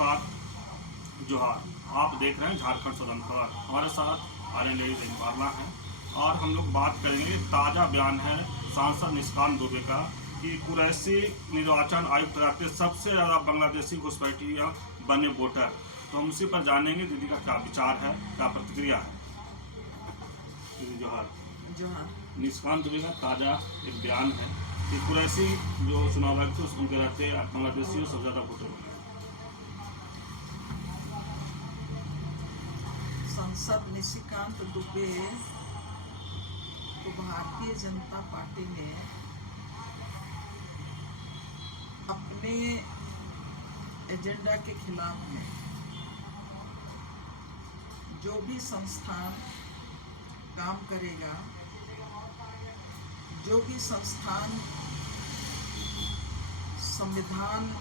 नमस्कार, जोहार। आप देख रहे हैं झारखंड सदन खबर। हमारे साथ आर्यन वाला है और हम लोग बात करेंगे। ताज़ा बयान है सांसद निशिकांत दुबे का कि कुरैशी निर्वाचन आयुक्त रहते सबसे ज़्यादा बांग्लादेशी घुसपैठिया बने वोटर। तो हम उसी पर जानेंगे दीदी का क्या विचार है, क्या प्रतिक्रिया है। दीदी जोहार। निशिकांत दुबे का ताज़ा एक बयान है कि कुरैशी जो चुनाव आयुक्त थे उनके रहते बांग्लादेशी सबसे ज़्यादा वोटर बने। सांसद निशिकांत दुबे को भारतीय जनता पार्टी ने अपने एजेंडा के खिलाफ में जो भी संस्थान काम करेगा, जो भी संस्थान संविधान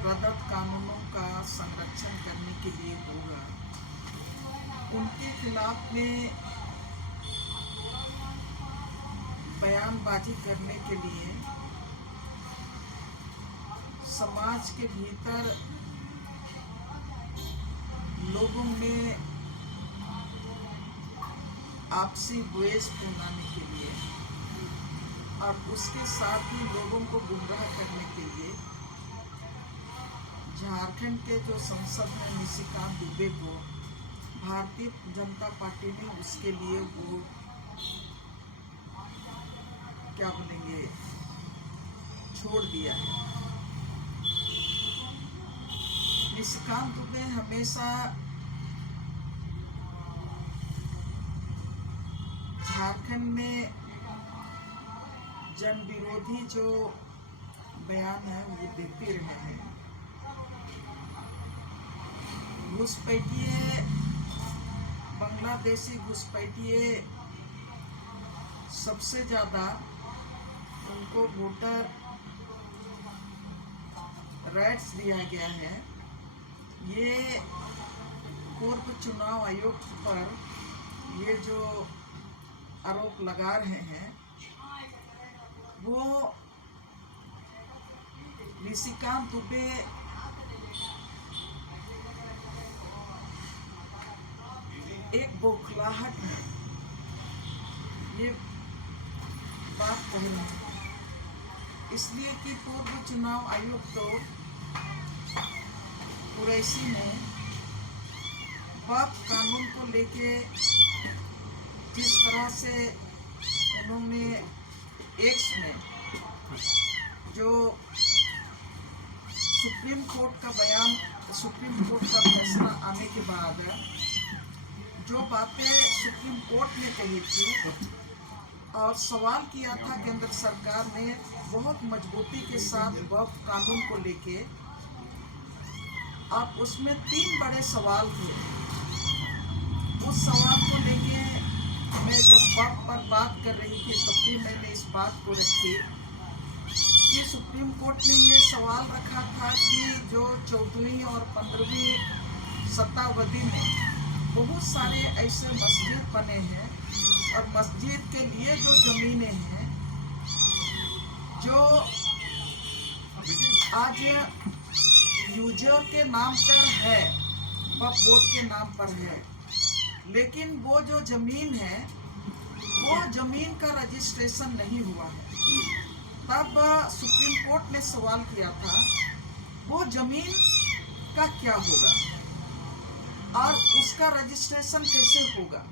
प्रदत्त कानूनों का संरक्षण करने के लिए होगा, उनके खिलाफ में बयानबाजी करने के लिए समाज के भीतर लोगों में आपसी द्वेष फैलाने के लिए और उसके साथ ही लोगों को गुमराह करने के लिए झारखंड के जो संसद हैं निशिकांत दुबे को भारतीय जनता पार्टी ने उसके लिए वो क्या बोलेंगे छोड़ दिया है। निशिकांत दुबे हमेशा झारखंड में जन विरोधी जो बयान है वो देते रहे हैं। घुसपैठिए बांग्लादेशी घुसपैठिए सबसे ज़्यादा उनको वोटर राइट्स दिया गया है। ये पूर्व चुनाव आयोग पर ये जो आरोप लगा रहे हैं वो निशिकांत दुबे एक बौखलाहट में ये बात कह रहे हैं, इसलिए कि पूर्व चुनाव आयोग तो कुरैशी ने वक्फ कानून को लेके जिस तरह से उन्होंने एक्स में जो सुप्रीम कोर्ट का फैसला आने के बाद जो बातें सुप्रीम कोर्ट ने कही थी और सवाल किया था केंद्र सरकार ने बहुत मजबूती के साथ वक्फ कानून को लेके, अब उसमें 3 बड़े सवाल थे। उस सवाल को लेके मैं जब वक्फ पर बात कर रही थी तब भी मैंने इस बात को रखी कि सुप्रीम कोर्ट ने ये सवाल रखा था कि जो 14वीं और 15वीं शताब्दी में बहुत सारे ऐसे मस्जिद बने हैं और मस्जिद के लिए जो जमीनें हैं जो आज यूजर के नाम पर है, वक्फ बोर्ड के नाम पर है, लेकिन वो जो जमीन है वो जमीन का रजिस्ट्रेशन नहीं हुआ है। तब सुप्रीम कोर्ट ने सवाल किया था वो जमीन का क्या होगा और उसका रजिस्ट्रेशन कैसे होगा।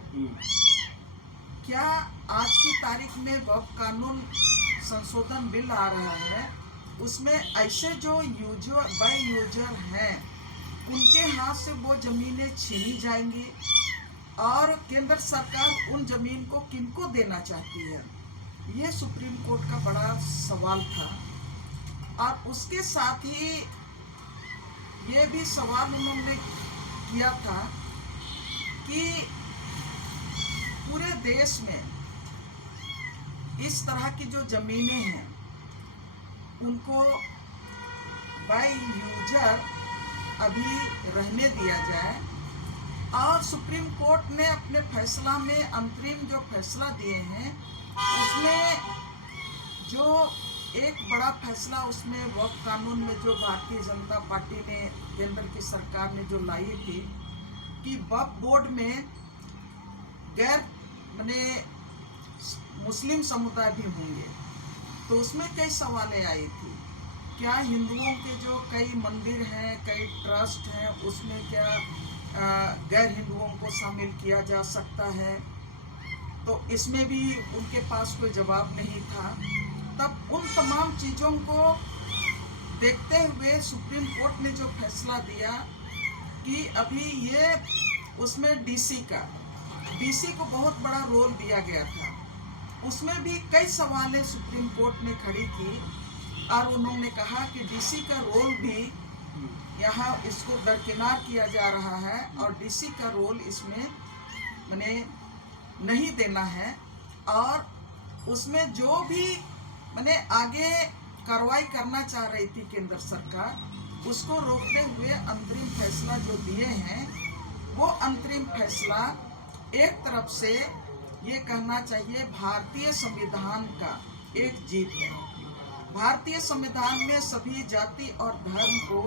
क्या आज की तारीख में वक्फ कानून संशोधन बिल आ रहा है, उसमें ऐसे जो बाय यूजर हैं उनके हाथ से वो जमीनें छीनी जाएंगी और केंद्र सरकार उन जमीन को किनको देना चाहती है, ये सुप्रीम कोर्ट का बड़ा सवाल था। और उसके साथ ही ये भी सवाल उन्होंने किया था कि पूरे देश में इस तरह की जो जमीनें हैं उनको बाय यूजर अभी रहने दिया जाए। और सुप्रीम कोर्ट ने अपने फैसला में अंतरिम जो फैसला दिए हैं उसमें जो एक बड़ा फैसला उसमें वक्फ कानून में जो भारतीय जनता पार्टी ने, केंद्र की सरकार ने जो लाई थी कि वक्फ बोर्ड में गैर माने मुस्लिम समुदाय भी होंगे, तो उसमें कई सवालें आई थी। क्या हिंदुओं के जो कई मंदिर हैं, कई ट्रस्ट हैं, उसमें क्या गैर हिंदुओं को शामिल किया जा सकता है? तो इसमें भी उनके पास कोई जवाब नहीं था। तब उन तमाम चीज़ों को देखते हुए सुप्रीम कोर्ट ने जो फैसला दिया कि अभी ये उसमें डीसी को बहुत बड़ा रोल दिया गया था, उसमें भी कई सवालें सुप्रीम कोर्ट ने खड़ी की और उन्होंने कहा कि डीसी का रोल भी यहाँ इसको दरकिनार किया जा रहा है और डीसी का रोल इसमें माने नहीं देना है, और उसमें जो भी माने आगे कार्रवाई करना चाह रही थी केंद्र सरकार, उसको रोकते हुए अंतरिम फैसला जो दिए हैं, वो अंतरिम फैसला एक तरफ से ये कहना चाहिए भारतीय संविधान का एक जीत है। भारतीय संविधान में सभी जाति और धर्म को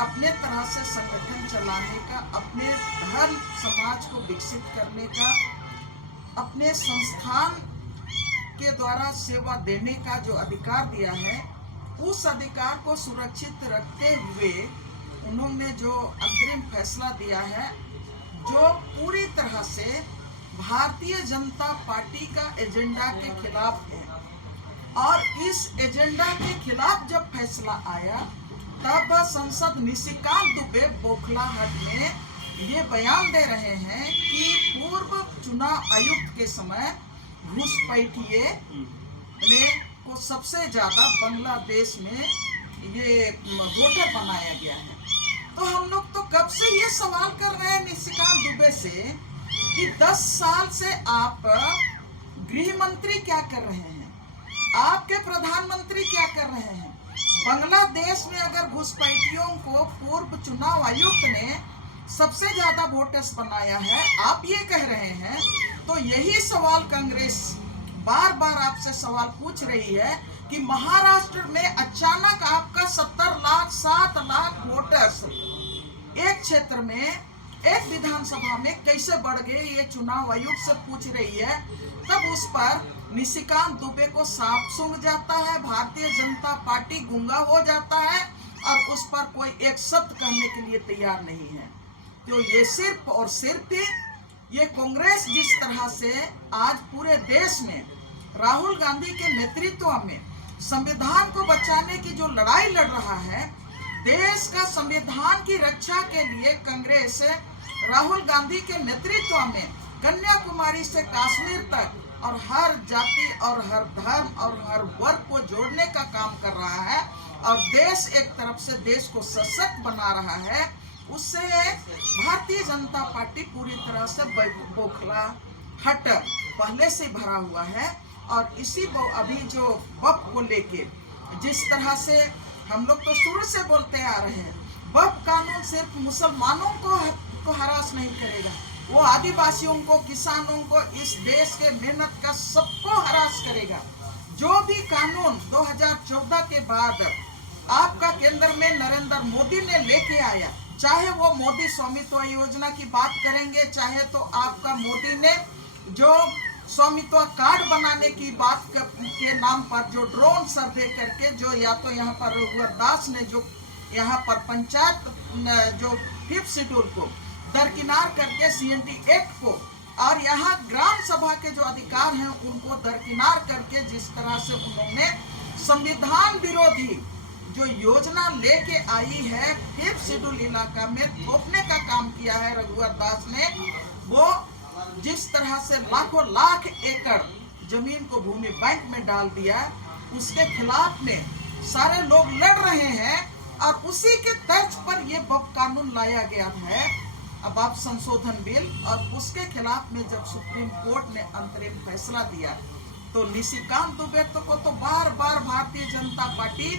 अपने तरह से संगठन चलाने का, अपने धर्म समाज को विकसित करने का, अपने संस्थान के द्वारा सेवा देने का जो अधिकार दिया है, उस अधिकार को सुरक्षित रखते हुए उन्होंने जो अंतरिम फैसला दिया है, जो पूरी तरह से भारतीय जनता पार्टी का एजेंडा के खिलाफ है। और इस एजेंडा के खिलाफ जब फैसला आया, तब संसद निशिकांत दुबे बौखलाहट में ये बयान दे रहे हैं कि पूर्व चुनाव आयुक्त के समय घुसपैठिए को सबसे ज्यादा बांग्लादेश में ये वोटर बनाया गया है। तो हम लोग तो कब से ये सवाल कर रहे हैं निशिकांत दुबे से कि 10 साल से आप गृह मंत्री क्या कर रहे हैं, आपके प्रधानमंत्री क्या कर रहे हैं? बांग्लादेश में अगर घुसपैठियों को पूर्व चुनाव आयुक्त ने सबसे ज्यादा वोटर्स बनाया है, आप ये कह रहे हैं, तो यही सवाल कांग्रेस बार बार आपसे सवाल पूछ रही है कि महाराष्ट्र में अचानक आपका 70 लाख 7 लाख वोटर्स एक क्षेत्र में, एक विधानसभा में कैसे बढ़ गए, ये चुनाव आयोग से पूछ रही है। तब उस पर निशिकांत दुबे को सांप सूंघ जाता है, भारतीय जनता पार्टी गूंगा हो जाता है और उस पर कोई एक शब्द कहने के लिए तैयार नहीं है। तो ये सिर्फ और सिर्फ ये कांग्रेस जिस तरह से आज पूरे देश में राहुल गांधी के नेतृत्व में संविधान को बचाने की जो लड़ाई लड़ रहा है, देश का संविधान की रक्षा के लिए कांग्रेस राहुल गांधी के नेतृत्व में कन्याकुमारी से कश्मीर तक और हर जाति और हर धर्म और हर वर्ग को जोड़ने का काम कर रहा है और देश एक तरफ से देश को सशक्त बना रहा है। उससे भारतीय जनता पार्टी पूरी तरह से बौखलाहट पहले से भरा हुआ है। और इसी अभी जो वक्फ को लेके जिस तरह से हम लोग तो शुरू से बोलते आ रहे हैं, वक्फ कानून सिर्फ मुसलमानों को हरास नहीं करेगा, वो आदिवासियों को, किसानों को, इस देश के मेहनत का सबको हरास करेगा। जो भी कानून 2014 के बाद आपका केंद्र में नरेंद्र मोदी ने लेके आया, चाहे वो मोदी स्वामित्व योजना की बात करेंगे, चाहे तो आपका मोदी ने जो स्वामित्व कार्ड बनाने की बात के नाम पर जो ड्रोन सर्वे करके, जो या तो यहाँ पर रघुवर दास ने जो यहाँ पर पंचायत जो 5th शेड्यूल को दरकिनार करके CNT एक्ट को और यहाँ ग्राम सभा के जो अधिकार हैं उनको दरकिनार करके जिस तरह से उन्होंने संविधान विरोधी जो योजना लेके आई है 5th शेड्यूल इलाका में थोपने का काम किया है रघुवर दास ने, वो जिस तरह से लाखों लाख एकड़ जमीन को भूमि बैंक में डाल दिया, उसके खिलाफ में सारे लोग लड़ रहे हैं और उसी के तर्ज पर ये वक्फ कानून लाया गया है, अब आप संशोधन बिल, और उसके खिलाफ में जब सुप्रीम कोर्ट ने अंतरिम फैसला दिया तो निशिकांत दुबे को तो बार बार भारतीय जनता पार्टी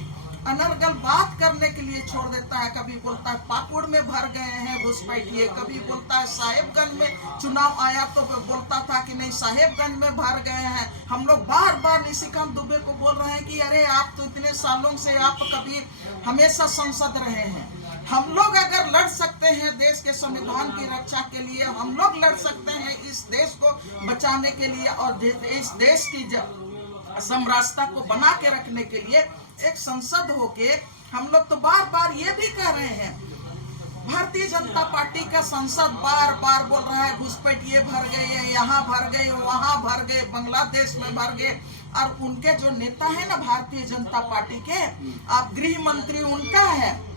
अनर्गल बात करने के लिए छोड़ देता है। कभी बोलता है पाकुड़ में भर गए हैं घुसपैठिए, कभी बोलता है साहेबगंज में चुनाव आया तो बोलता था कि नहीं साहेबगंज में भर गए हैं। हम लोग बार बार निशिकांत दुबे को बोल रहे हैं कि अरे आप तो इतने सालों से आप कभी हमेशा संसद रहे हैं। हम लोग अगर लड़ सकते हैं देश के संविधान की रक्षा के लिए, हम लोग लड़ सकते हैं इस देश को बचाने के लिए और इस देश की समरसता को बना के रखने के लिए एक संसद होके हम लोग तो बार बार ये भी कह रहे हैं। भारतीय जनता पार्टी का संसद बार बार बोल रहा है घुसपैठिए भर गए, यहाँ भर गए, वहां भर गए, बांग्लादेश में भर गए। और उनके जो नेता है ना भारतीय जनता पार्टी के, आप गृह मंत्री उनका है।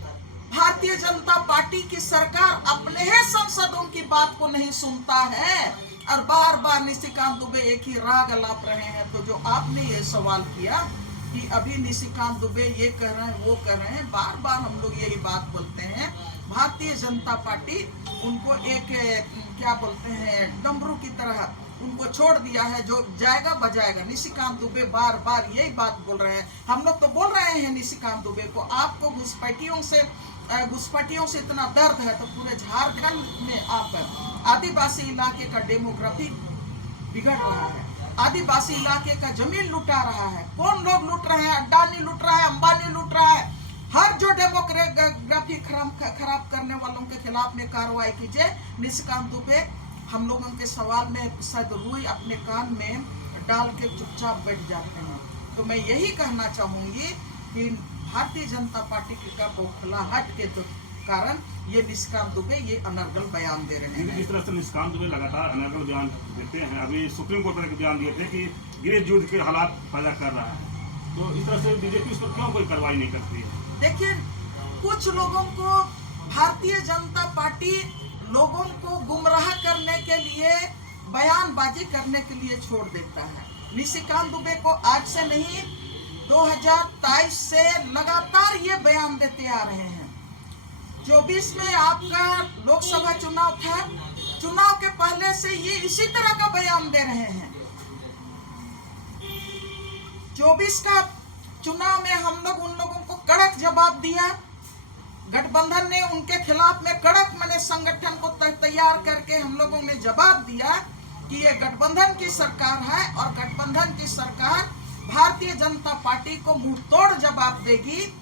भारतीय जनता पार्टी की सरकार अपने ही सांसदों की बात को नहीं सुनता है और बार बार निशिकांत दुबे एक ही राग अलाप रहे हैं। तो जो आपने ये सवाल किया कि अभी निशिकांत दुबे ये कर रहे हैं वो कर रहे हैं, बार बार हम लोग यही बात बोलते हैं। भारतीय जनता पार्टी उनको एक क्या बोलते हैं डमरू की तरह उनको छोड़ दिया है, जो जाएगा बजाएगा। निशिकांत दुबे बार बार यही बात बोल रहे हैं। हम लोग तो बोल रहे हैं निशिकांत दुबे को, आपको घुसपैठियों से इतना दर्द है तो पूरे झारखंड में आप आदिवासी इलाके का डेमोग्राफी बिगड़ रहा है, आदिवासी इलाके का जमीन लुटा रहा है। कौन लोग लूट रहे हैं? अडानी लूट रहा है, अंबानी लूट रहा है। हर जो डेमोग्राफी खराब करने वालों के खिलाफ में कार्रवाई कीजिए। निशिकांत दुबे हम लोगों के सवाल में शायद रुई अपने कान में डाल के चुपचाप बैठ जाते हैं। तो मैं यही कहना चाहूंगी कि भारतीय जनता पार्टी का बौखलाहट के कारण ये निशिकांत दुबे ये अनर्गल बयान दे रहे हैं। जिस तरह से निशिकांत दुबे लगातार अनर्गल बयान देते हैं, अभी सुप्रीम कोर्ट में बयान दिए थे कि गृह युद्ध के हालात पैदा कर रहा है, तो इस तरह से बीजेपी उस पर क्यों कोई कार्रवाई नहीं करती है? देखिए, कुछ लोगों को भारतीय जनता पार्टी लोगों को गुमराह करने के लिए बयानबाजी करने के लिए छोड़ देता है। निशिकांत दुबे को आज से नहीं 2023 से लगातार ये बयान देते आ रहे हैं। 24 में आपका लोकसभा चुनाव था, चुनाव के पहले से ये इसी तरह का बयान दे रहे हैं। 24 का चुनाव में हम लोग उन लोगों को कड़क जवाब दिया। गठबंधन ने उनके खिलाफ में कड़क मैंने संगठन को तैयार करके हम लोगों ने जवाब दिया कि ये गठबंधन की सरकार है और गठबंधन की सरकार भारतीय जनता पार्टी को मुंह तोड़ जवाब देगी।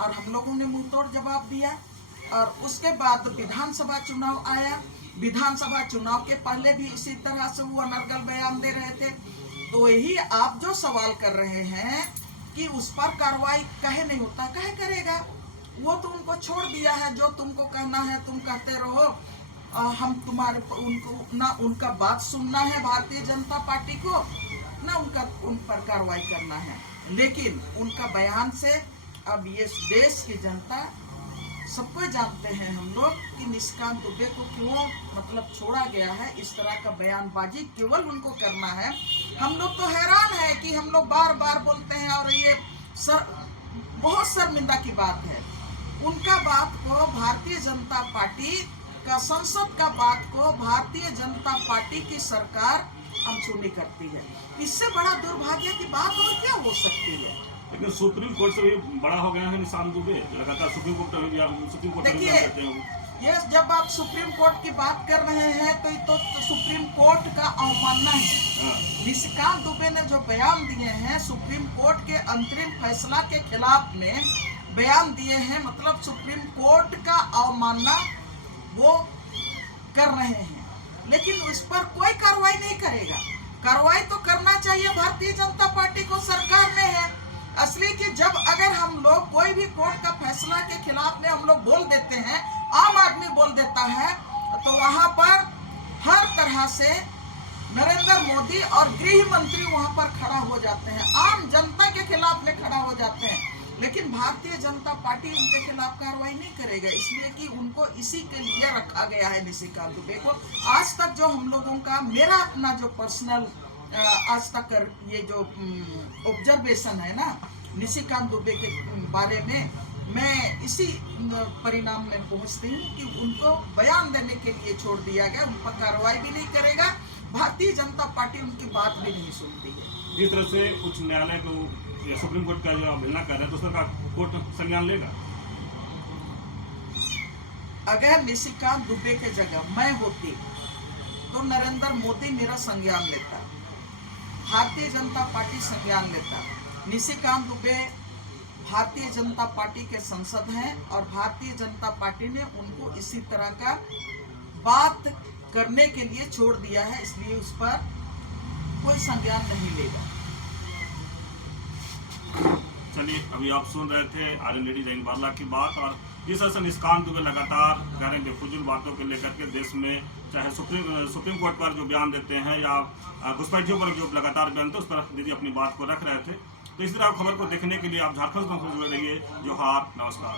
और हम लोगों ने मुंह तोड़ जवाब दिया। और उसके बाद विधानसभा चुनाव आया। विधानसभा चुनाव के पहले भी इसी तरह से वो अनर्गल बयान दे रहे थे। तो यही आप जो सवाल कर रहे हैं कि उस पर कार्रवाई कहे नहीं होता, कहे करेगा? वो तो उनको छोड़ दिया है, जो तुमको कहना है तुम कहते रहो। हम तुम्हारे उनको ना उनका बात सुनना है भारतीय जनता पार्टी को, ना उन पर कार्रवाई करना है। लेकिन उनका बयान से अब ये देश की जनता सबको जानते हैं हम लोग कि निशिकांत दुबे को क्यों मतलब छोड़ा गया है। इस तरह का बयानबाजी केवल उनको करना है। हम लोग तो हैरान है कि हम लोग बार बार बोलते हैं और ये बहुत शर्मिंदा की बात है। उनका बात को भारतीय जनता पार्टी का संसद का बात को भारतीय जनता पार्टी की सरकार अनसुनी करती है। इससे बड़ा दुर्भाग्य की बात और क्या हो सकती है? लेकिन सुप्रीम कोर्ट से भी बड़ा हो गया है निशिकांत दुबे, लगातार सुप्रीम कोर्ट देखिए, ये जब आप सुप्रीम कोर्ट की बात कर रहे हैं तो सुप्रीम कोर्ट का अवमानना है। निशिकांत दुबे ने जो बयान दिए हैं सुप्रीम कोर्ट के अंतरिम फैसला के खिलाफ में बयान दिए हैं, मतलब सुप्रीम कोर्ट का अवमानना वो कर रहे हैं। लेकिन उस पर कोई कार्रवाई नहीं करेगा। कार्रवाई तो करना चाहिए भारतीय जनता पार्टी को, सरकार में है असली कि जब अगर हम लोग कोई भी कोर्ट का फैसला के खिलाफ में हम लोग बोल देते हैं, आम आदमी बोल देता है, तो वहां पर हर तरह से नरेंद्र मोदी और गृह मंत्री वहां पर खड़ा हो जाते हैं, आम जनता के खिलाफ में खड़ा हो जाते हैं। लेकिन भारतीय जनता पार्टी उनके खिलाफ कार्रवाई नहीं करेगा, इसलिए कि उनको इसी के लिए रखा गया है निशिकांत दुबे को। आज तक जो हम लोगों का मेरा अपना जो पर्सनल आज तक ये जो ऑब्जर्वेशन है ना निशिकांत दुबे के बारे में, मैं इसी परिणाम में पहुंचती हूँ कि उनको बयान देने के लिए छोड़ दिया गया। उन पर कार्रवाई भी नहीं करेगा, भारतीय जनता पार्टी उनकी बात भी नहीं सुनती है। जिस तरह से उच्च न्यायालय को ये सुप्रीम कोर्ट का जो अवहेलना कर रहे हैं तो उस पर का कोर्ट संज्ञान लेगा? अगर निशिकांत दुबे के जगह मैं होती तो नरेंद्र मोदी मेरा संज्ञान लेता, भारतीय जनता पार्टी संज्ञान लेता। निशिकांत दुबे भारतीय जनता पार्टी के सांसद हैं और भारतीय जनता पार्टी ने उनको इसी तरह का बात करने के लिए छोड़ दिया है, इसलिए उस पर कोई संज्ञान नहीं लेगा। चलिए, अभी आप सुन रहे थे आर्यन रेड्डी जैन बारला की बात, और जिस तरह से निशिकांत दुबे लगातार कह रहे हैं बेफुजूल बातों को लेकर के देश में, चाहे सुप्रीम कोर्ट पर जो बयान देते हैं या घुसपैठियों पर जो लगातार बयान थे, उस पर दीदी अपनी बात को रख रहे थे। तो इस तरह खबर को देखने के लिए आप झारखंड से जुड़े रहिए। जोहार, नमस्कार।